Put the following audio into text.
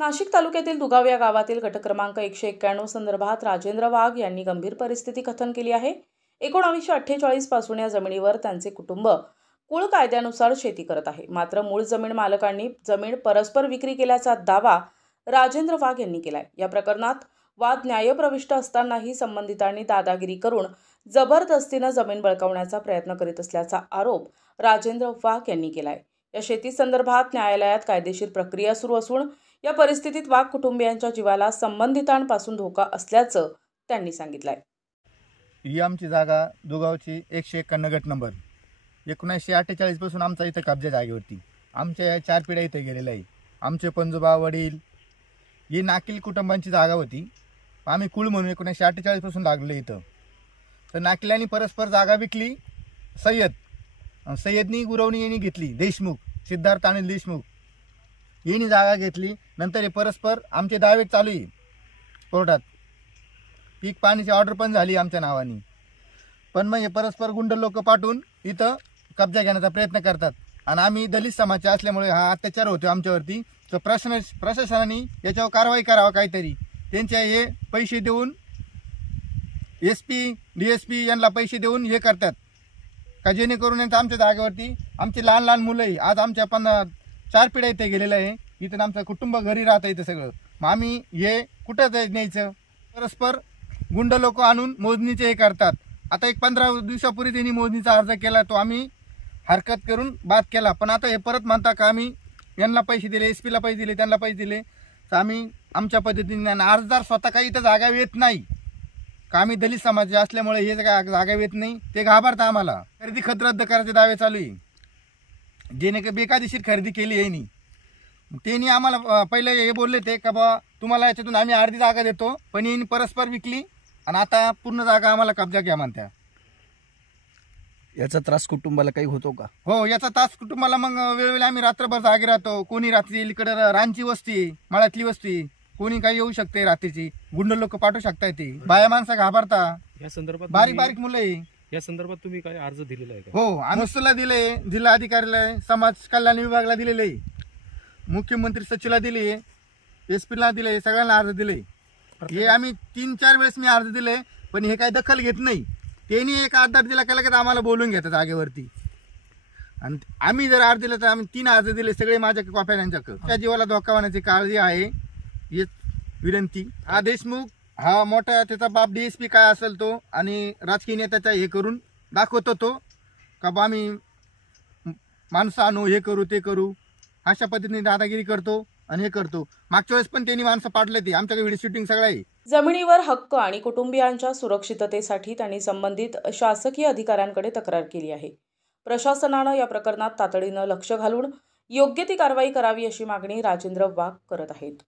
नाशिक तालुक्यातील दुगाव या गावातील गट क्रमांक 191 संदर्भात राजेंद्र वाघ यांनी गंभीर परिस्थिती कथन केली आहे। 1948 पासून या जमिनीवर त्यांचे कुटुंब कुळ कायद्यानुसार शेती करत आहे। मात्र मूळ जमीन मालकांनी जमीन परस्पर विक्री केल्याचा दावा राजेंद्र वाघ यांनी केलाय। या प्रकरणात वाद न्यायप्रविष्ट असतानाही संबंधितांनी दादागिरी करून जबरदस्तीने जमीन बळकावण्याचा प्रयत्न करीत असल्याचा आरोप राजेंद्र वाघ यांनी केलाय। या शेती संदर्भात न्यायालयात कायदेशीर प्रक्रिया सुरू असून या परिस्थितीत वाघ कुटुंबियांच्या जीवाला संबंधितांपासून धोका असल्याचं त्यांनी सांगितलंय। ही आमची जागा दुगावची 191 गट नंबर 1948 पासून आमचा इथं कब्जा जागेवरती आमच्या 4 पिढ्या इथे गेलेल्या आहे। आमचे पंजोबा वडील ही नाकील कुटुंबांची जागा होती। आम्ही कुळ म्हणून 1948 पासून लागले इथं। तर नाकिलांनी परस्पर जागा विकली। सय्यदनी गुरवणी यांनी घेतली। देशमुख सिद्धार्थ अनिल देशमुख यांनी जागा घेतली। नंतर हे परस्पर आमचे दावे चालू आहे कोर्टात। पीक पाणीची ऑर्डर पण झाली आमच्या नावाने, पण मग हे परस्पर गुंड लोक पाठवून इथं कब्जा घेण्याचा प्रयत्न करतात। आणि आम्ही दलित समाजाचे असल्यामुळे हा अत्याचार होतो आमच्यावरती। तर प्रशासनाने याच्यावर कारवाई करावा काहीतरी। त्यांचे हे पैसे देऊन SP DSP यांना पैसे देऊन हे करतात का जेणेकरून आमच्या जागेवरती आमचे लहान लहान मुलं आज आमच्या 4 पिढ्या इथे गेलेलं आहे। इथं आमचं कुटुंब घरी राहतं इथं सगळं। मग आम्ही हे कुठं न्यायचं? परस्पर गुंड लोक आणून मोजणीचे हे करतात। आता एक 15 दिवसापूर्वी त्यांनी मोजणीचा अर्ज केला, तो आम्ही हरकत करून बाद केला। पण आता हे परत म्हणता का आम्ही यांना पैसे दिले, SP ला पैसे दिले, त्यांना पैसे दिले। तर आम्ही आमच्या पद्धतीने अर्जदार स्वतः काही इथं जागा येत नाही का आम्ही दलित समाज असल्यामुळे हे जागा येत नाही। ते घाबरता आम्हाला। खरेदी खत रद्द करायचे दावे चालू आहे। जेणे बेकायदेशीर खरेदी केली आहे नी त्यांनी आम्हाला पहिले हे बोलले ते का बा तुम्हाला याच्यातून आम्ही अर्धी जागा देतो, पण यांनी परस्पर विकली आणि आता पूर्ण जागा आम्हाला कब्जा घ्या म्हणत्या। याचा त्रास कुटुंबाला काही होतो का? हो, याचा त्रास कुटुंबाला मग वेळोवेळी आम्ही रात्रभर जागे राहतो। कोणी रात्री इकडे रानची वस्ती, मळ्यातली वस्ती, कोणी काही येऊ शकते रात्रीची। गुंड लोक पाठवू शकताय ते। बाया माणसं घाबरता। या संदर्भात बारीक बारीक मुलं आहे। या संदर्भात तुम्ही काय अर्ज दिलेला आहे का? हो, अनुसूला दिले, जिल्हा अधिकाऱ्याला, समाज कल्याण विभागाला दिलेले, मुख्यमंत्री सचिवला दिले, SP ला दिले, सगळ्यांना अर्ज दिले। हे आम्ही 3-4 वेळेस मी अर्ज दिले, पण हे काही दखल घेत नाही। त्यांनी एक अर्ज दिला केला की आम्हाला बोलून घेतात जागेवरती। आणि आम्ही जर अर्ज दिले तर आम्ही 3 अर्ज दिले, सगळे माझ्या कॉप्या त्यांच्याकडे। त्या जीवाला धोका होण्याची काळजी आहे, ही विनंती। हा देशमुख हा मोठा त्याचा बाप DSP काय असेल तो आणि राजकीय नेत्याचा हे करून दाखवतो तो का बा आम्ही माणसं आणू, हे करू ते करू, अशा पद्धतीने दादागिरी करतो आणि हे करतो। मागच्या वेळेस पण त्यांनी माणसं पाठले ते आमच्याकडे व्हिडिओ शूटिंग सगळं आहे। जमिनीवर हक्क आणि कुटुंबियांच्या सुरक्षिततेसाठी त्यांनी संबंधित शासकीय अधिकाऱ्यांकडे तक्रार केली आहे। प्रशासनानं या प्रकरणात तातडीनं लक्ष घालून योग्य ती कारवाई करावी अशी मागणी राजेंद्र वाघ करत आहेत।